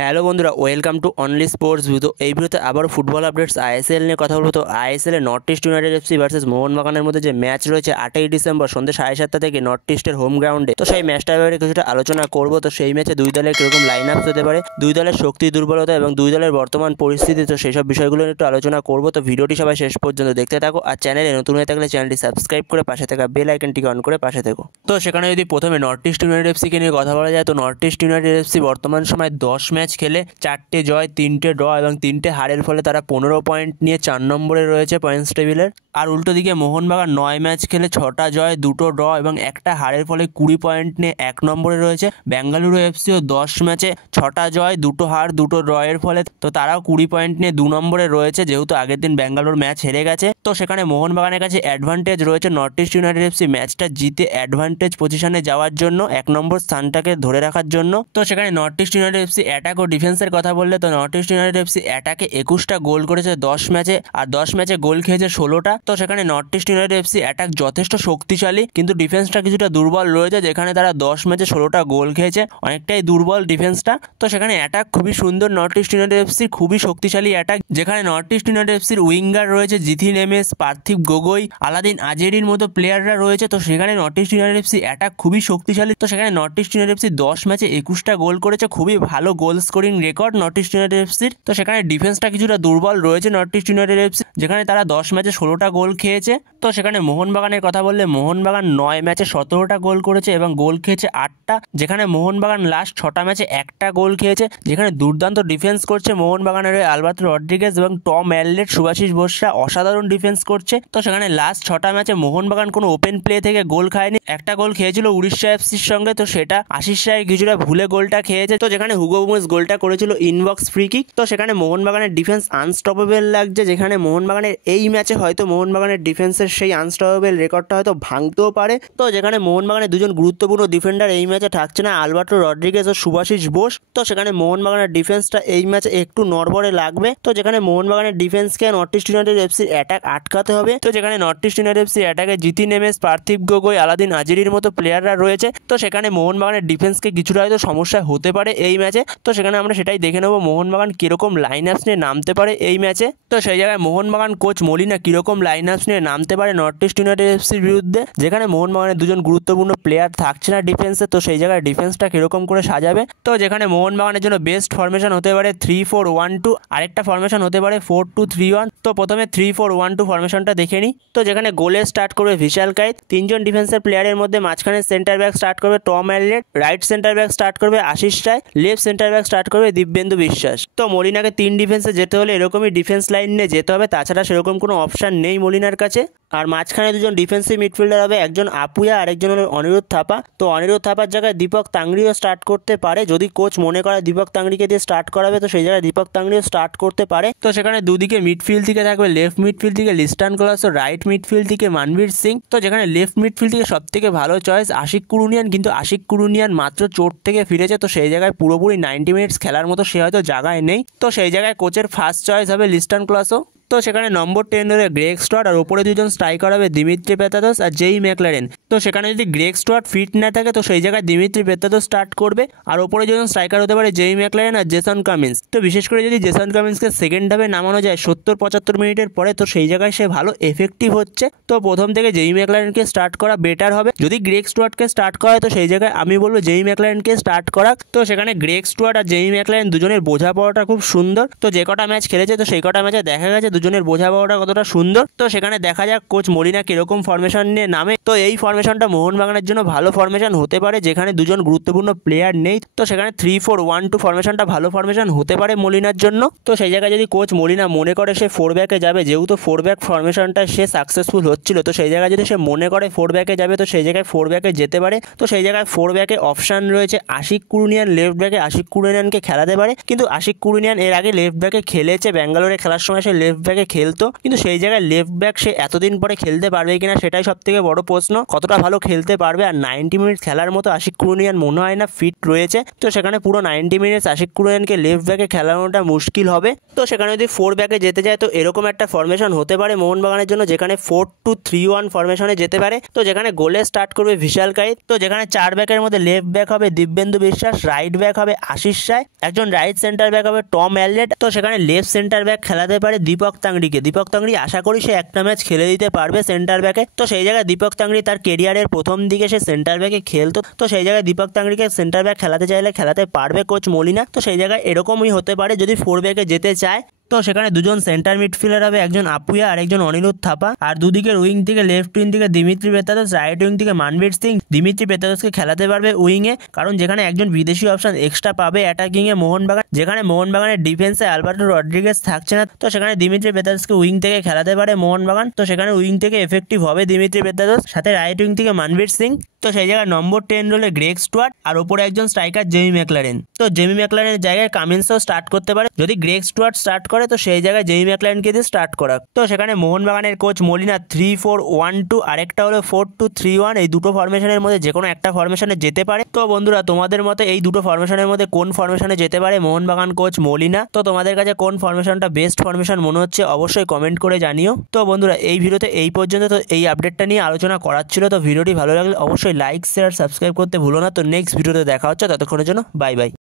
Hello বন্ধুরা, welcome to only sports view. তো এই ভিডিওতে আবার ফুটবল আপডেটস আইএসএল নিয়ে কথা বলবো। তো আইএসএলে North East United FC versus মোহনবাগানের মধ্যে যে ম্যাচ রয়েছে 8ই ডিসেম্বর সন্ধ্যে 7:30 থেকে নর্থ ইস্টের হোম গ্রাউন্ডে, তো সেই ম্যাচটার ব্যাপারে কিছুটা আলোচনা করবো। তো সেই ম্যাচে দুই দলের কীরকম লাইন আপস হতে পারে, দুই দলের শক্তি দুর্বলতা এবং দুই দলের বর্তমান পরিস্থিতি, তো সেই সব বিষয়গুলো একটু আলোচনা করবো। তো ভিডিওটি সবাই শেষ পর্যন্ত দেখতে থাকো, আর চ্যানেলে নতুন হয়ে থাকলে চ্যানেলটি সাবস্ক্রাইব করে পাশে থাকা বেল আইকনটিকে অন করে পাশে থেকো। তো সেখানে যদি প্রথমে নর্থ ইস্ট ইউনাইটেড এফসিকে নিয়ে কথা বলা যায়, তো নর্থ ইস্ট ইউনাইটেড এফসি বর্তমান সময় 10 ম্যাচ খেলে 4টে জয়, 3টে ড্র এবং 3টে হারের ফলে তারা 15 পয়েন্ট নিয়ে 4 নম্বরে রয়েছে পয়েন্টস টেবিলের। আর উল্টো দিকে মোহনবাগান 9 ম্যাচ খেলে 6টা জয়, 2টো ড্র এবং একটা হারের ফলে 20 পয়েন্ট নিয়ে 1 নম্বরে রয়েছে। বেঙ্গালুরু এফসিও 10 ম্যাচে 6টা জয়, 2টো হার, 2টো ড্র এর ফলে তো তারাও 20 পয়েন্ট নিয়ে 2 নম্বরে রয়েছে, যেহেতু আগের দিন বেঙ্গালুরু ম্যাচ হেরে গেছে। তো সেখানে মোহনবাগানের কাছে অ্যাডভান্টেজ রয়েছে নর্থ ইস্ট ইউনাইটেড এফসি ম্যাচটা জিতে অ্যাডভান্টেজ পজিশনে যাওয়ার জন্য, 1 নম্বর স্থানটাকে ধরে রাখার জন্য। তো সেখানে North East United FC attack ও ডিফেন্সের কথা বললে, তো নর্থ ইস্ট ইউনাইটেড এফসি অ্যাটাকে 21টা গোল করেছে 10 ম্যাচে, আর 10 ম্যাচে গোল খেয়েছে 16টা। তো সেখানে North East United FC attack যথেষ্ট শক্তিশালী, কিন্তু ডিফেন্সটা কিছুটা দুর্বল রয়েছে, যেখানে তারা 10 ম্যাচে 16টা গোল খেয়েছে, অনেকটাই দুর্বল ডিফেন্সটা। তো সেখানে অ্যাটাক খুবই সুন্দর নর্থ ইস্ট ইউনাইটেড এফসি, খুবই শক্তিশালী অ্যাটাক, যেখানে নর্থ ইস্ট ইউনাইটেড এফসির উইঙ্গার রয়েছে জিথিন এমএস, পার্থিব গগৈ, আলাদিন আজেরির মতো প্লেয়াররা রয়েছে। তো সেখানে North East United FC attack খুবই শক্তিশালী। তো সেখানে নর্থ ইস্ট ইউনাইটেড এফসি 10 ম্যাচে 21টা গোল করেছে, খুবই ভালো goal scoring record North East United এফসির। তো সেখানে ডিফেন্সটা কিছুটা দুর্বল রয়েছে নর্থ ইস্ট ইউনাইটেড এফসি, যেখানে তারা 10 ম্যাচে 16টা গোল খেয়েছে। তো সেখানে মোহনবাগানের কথা বললে, মোহনবাগান 9 ম্যাচে 17টা গোল করেছে এবং গোল খেয়েছে 8টা, যেখানে মোহনবাগান লাস্ট 6টা ম্যাচে 1টা গোল খেয়েছে। যেখানে দুর্দান্ত ডিফেন্স করছে মোহনবাগানের আলবার্তো রড্রিগেজ এবং টম অ্যাললেট, সুভাশিস বোসরা অসাধারণ ডিফেন্স করছে। তো সেখানে লাস্ট 6টা ম্যাচে মোহনবাগান কোনো ওপেন প্লে থেকে গোল খায়নি, একটা গোল খেয়েছিল উড়িষ্যা এফসির সঙ্গে, তো সেটা আশিস রায় কিছুটা ভুলে গোলটা খেয়েছে। তো যেখানে হুগো বুমস গোলটা করেছিল ইনবক্স ফ্রি কিক। তো সেখানে মোহনবাগানের ডিফেন্স আনস্টপেবল লাগছে, যেখানে মোহনবাগানের এই ম্যাচে হয়তো মোহনবাগানের ডিফেন্সের সেই আনস্টপেবল রেকর্ডটা হয়তো ভাঙতেও পারে। তো যেখানে মোহনবাগানের দুজন গুরুত্বপূর্ণ ডিফেন্ডার এই ম্যাচে থাকছে না, আলবার্তো রড্রিগেজ ও সুভাশিস বোস। তো সেখানে মোহনবাগানের ডিফেন্সটা এই ম্যাচে একটু নড়বড়ে লাগবে। তো যেখানে মোহনবাগানের ডিফেন্সকে নর্থ ইস্ট ইউনাইটেড এফসির অ্যাটাক আটকাতে হবে। তো যেখানে নর্থ ইস্ট ইউনাইটেড এফসির অ্যাটাকে জিথিন এমএস, পার্থিব গগৈ, আলাদিন আজেরির মতো প্লেয়াররা রয়েছে। তো সেখানে মোহনবাগানের ডিফেন্সকে কিছুটা হয়তো সমস্যা হতে পারে এই ম্যাচে। তো সেখানে আমরা সেটাই দেখে নেবো মোহনবাগান কিরকম লাইন আপস নিয়ে নামতে পারে এই ম্যাচে। তো সেই জায়গায় মোহনবাগান কোচ মলিনা কিরকম লাইন আপস নিয়ে নামতে পারে নর্থ ইস্ট ইউনাইটেড এফসির বিরুদ্ধে, যেখানে মোহনবাগানের দুজন গুরুত্বপূর্ণ প্লেয়ার থাকছে না ডিফেন্সে। তো সেই জায়গায় ডিফেন্সটা কিরকম করে সাজাবে। তো যেখানে মোহনবাগানের জন্য বেস্ট ফরমেশন হতে পারে 3-4-1-2, আরেকটা ফরমেশন হতে পারে 4-2-3-1। তো প্রথমে 3-4-1-2 ফরমেশনটা দেখে নিই। তো যেখানে গোলে স্টার্ট করবে ভিশাল কাইত, 3জন ডিফেন্সের প্লেয়ারের মধ্যে মাঝখানে সেন্টার ব্যাক স্টার্ট করবে Tom Aldred, right centre back start করবে Ashish Roy, left centre back start করবে দিব্যেন্দু বিশ্বাস। তো মলিনাকে 3 ডিফেন্সে যেতে হলে এরকমই ডিফেন্স লাইন নিয়ে যেতে হবে, তাছাড়া সেরকম কোনো অপশান নেই মলিনার কাছে। আর মাঝখানে দুজন ডিফেন্সিভ মিডফিল্ডার হবে, একজন আপুয়া আর একজন হলো অনিরুদ্ধ থাপা। তো অনিরুদ্ধ থাপার জায়গায় দীপক তাংড়িও স্টার্ট করতে পারে, যদি কোচ মনে করে দীপক তাংড়িকে দিয়ে স্টার্ট করাবে, তো সেই জায়গায় দীপক তাংড়িও স্টার্ট করতে পারে। তো সেখানে দুদিকে মিডফিল্ড থেকে থাকবে, লেফট মিডফিল্ড থেকে লিস্টান কোলাস ও রাইট মিডফিল্ড থেকে মানবীর সিং। তো যেখানে লেফট মিডফিল্ড থেকে সব থেকে ভালো চয়েস আশিক কুরুনিয়ান, কিন্তু আশিক কুরুনিয়ান মাত্র চোট থেকে ফিরেছে, তো সেই জায়গায় পুরোপুরি 90 মিনিটস খেলার মতো সে হয়তো জায়গায় নেই। তো সেই জায়গায় কোচের ফার্স্ট চয়েস হবে লিস্টান কোলাসও। তো সেখানে নম্বর 10 ধরে গ্রেগ স্টুয়ার্ট, আর ওপরে দুজন স্ট্রাইকার হবে দিমিত্রি পেতাদোস আর জেই ম্যাকলারেন। তো সেখানে যদি গ্রেগ স্টুয়ার্ট ফিট না থাকে, তো সেই জায়গায় দিমিত্রি পেতাদোস স্টার্ট করবে, আর ওপরে দুজন স্ট্রাইকার হতে পারে জেই ম্যাকলারেন আর জেসন কামিন্স। তো বিশেষ করে যদি জেসন কামিন্সকে সেকেন্ড হাফে নামানো যায় 70-75 মিনিটের পরে, তো সেই জায়গায় সে ভালো এফেক্টিভ হচ্ছে। তো প্রথম থেকে জেই ম্যাকলারেনকে স্টার্ট করা বেটার হবে। যদি গ্রেগ স্টুয়ার্টকে স্টার্ট করা হয়, তো সেই জায়গায় আমি বলবো জেই ম্যাকলারেনকে স্টার্ট করা। তো সেখানে গ্রেগ স্টুয়ার্ট আর জেই ম্যাকলারেন দুজনের বোঝাপড়াটা খুব সুন্দর। তো যে কটা ম্যাচ খেলেছে, তো সেই কটা ম্যাচে দেখা গেছে দুজনের বোঝাপড়াটা কতটা সুন্দর। তো সেখানে দেখা যাক কোচ মলিনা কিরকম ফরমেশন নিয়ে নামে। তো এই ফরমেশনটা মোহনবাগানের জন্য ভালো ফরমেশন হতে পারে, যেখানে দুজন গুরুত্বপূর্ণ প্লেয়ার নেই। তো সেখানে 3-4-1-2 ফরমেশনটা ভালো ফরমেশন হতে পারে মলিনার জন্য। তো সেই জায়গায় যদি কোচ মলিনা মনে করে সে 4 ব্যাকে যাবে, যেহেতু 4 ব্যাক ফরমেশনটা সে সাকসেসফুল হচ্ছিল, তো সেই জায়গায় যদি সে মনে করে 4 ব্যাকে যাবে, তো সেই জায়গায় 4 ব্যাকে যেতে পারে। তো সেই জায়গায় 4 ব্যাকে অপশান রয়েছে আশিক কুরুনিয়ান, লেফট ব্যাকে আশিক কুরুনিয়ানকে খেলাতে পারে, কিন্তু আশিক কুরুনিয়ান এর আগে লেফট ব্যাকে খেলেছে, ব্যাঙ্গালোরে খেলার সময় সে লেফট ব্যাকে খেলতো, কিন্তু সেই জায়গায় লেফট ব্যাক সে এতদিন পরে খেলতে পারবে কিনা সেটাই সব থেকে বড় প্রশ্ন। কতটা ভালো খেলতে পারবে, আর 90 মিনিট খেলার মতো আশিক কুরুনিয়ান মনে হয় না ফিট রয়েছে। তো সেখানে পুরো 90 মিনিটস আশিক কুরুনিয়ানকে লেফট ব্যাকে খেলানোটা মুশকিল হবে। তো সেখানে যদি 4 ব্যাকে যেতে যায় তো এরকম একটা ফরমেশন হতে পারে মোহনবাগানের জন্য, যেখানে 4-2-3-1 ফরমেশনে যেতে পারে। তো যেখানে গোলে স্টার্ট করবে বিশাল কাইত। তো যেখানে 4 ব্যাকের মধ্যে লেফট ব্যাক হবে দিব্যেন্দু বিশ্বাস, রাইট ব্যাক হবে আশিস রায়, একজন রাইট সেন্টার ব্যাক হবে টম অ্যাললেট। তো সেখানে লেফট সেন্টার ব্যাক খেলাতে পারে দীপক তাংড়িকে। দীপক তাংড়ি আশা করি সে একটা ম্যাচ খেলে দিতে পারবে সেন্টার ব্যাকে। তো সেই জায়গায় দীপক তাংড়ি তার কেরিয়ারের প্রথম দিকে সে সেন্টার ব্যাকে খেলতো, তো সেই জায়গায় দীপক তাংড়িকে সেন্টার ব্যাক খেলাতে চাইলে খেলাতে পারবে কোচ মলিনা। তো সেই জায়গায় এরকমই হতে পারে যদি 4 ব্যাকে যেতে চায়। তো সেখানে দুজন সেন্টার মিডফিল্ডার হবে, একজন আপুয়া আর একজন অনিরুদ্ধ থাপা। আর দুদিকের উইং থেকে লেফট উইং থেকে দিমিত্রি পেত্রাদোস, রাইট উইং থেকে মানবীর সিং। দিমিত্রি পেত্রাদোসকে খেলাতে পারবে উইংয়ে, কারণ যেখানে একজন বিদেশি অপশন এক্সট্রা পাবে অ্যাটাকিংয়ে মোহনবাগান, যেখানে মোহনবাগানের ডিফেন্সে আলবার্টো রড্রিগেজ থাকছে না। তো সেখানে দিমিত্রি পেত্রাদোসকে উইং থেকে খেলাতে পারে মোহনবাগান। তো সেখানে উইং থেকে এফেক্টিভ হবে দিমিত্রি পেত্রাদোস, সাথে রাইট উইং থেকে মানবীর সিং। তো সেই জায়গায় নম্বর 10 রোলে গ্রেগ স্টুয়ার্ট, আর ওপরে একজন স্ট্রাইকার জেমি ম্যাকলারেন। তো জেমি ম্যাকলারেনের জায়গায় কামিন্সও স্টার্ট করতে পারে। যদি গ্রেগ স্টুয়ার্ট স্টার্ট করে তো সেই জায়গায় জেমি ম্যাকলারেনকে দিয়ে স্টার্ট করা। তো সেখানে মোহনবাগানের কোচ মলিনা 3-4-1-2 আরেকটা হলো 4-2-3-1, এই দুটো ফরমেশনের মধ্যে যে কোনো একটা ফরমেশনে যেতে পারে। তো বন্ধুরা তোমাদের মতে এই দুটো ফরমেশনের মধ্যে কোন ফরমেশনে যেতে পারে মোহনবাগান কোচ মলিনা? তো তোমাদের কাছে কোন ফরমেশনটা বেস্ট ফরমেশন মনে হচ্ছে অবশ্যই কমেন্ট করে জানিও। তো বন্ধুরা এই ভিডিওতে এই পর্যন্ত। তো এই আপডেটটা নিয়ে আলোচনা করার ছিল। তো ভিডিওটি ভালো লাগলে অবশ্যই লাইক শেয়ার সাবস্ক্রাইব করতে ভুলো না। তো নেক্সট ভিডিওতে দেখা হচ্ছে, ততক্ষণের জন্য বাই বাই।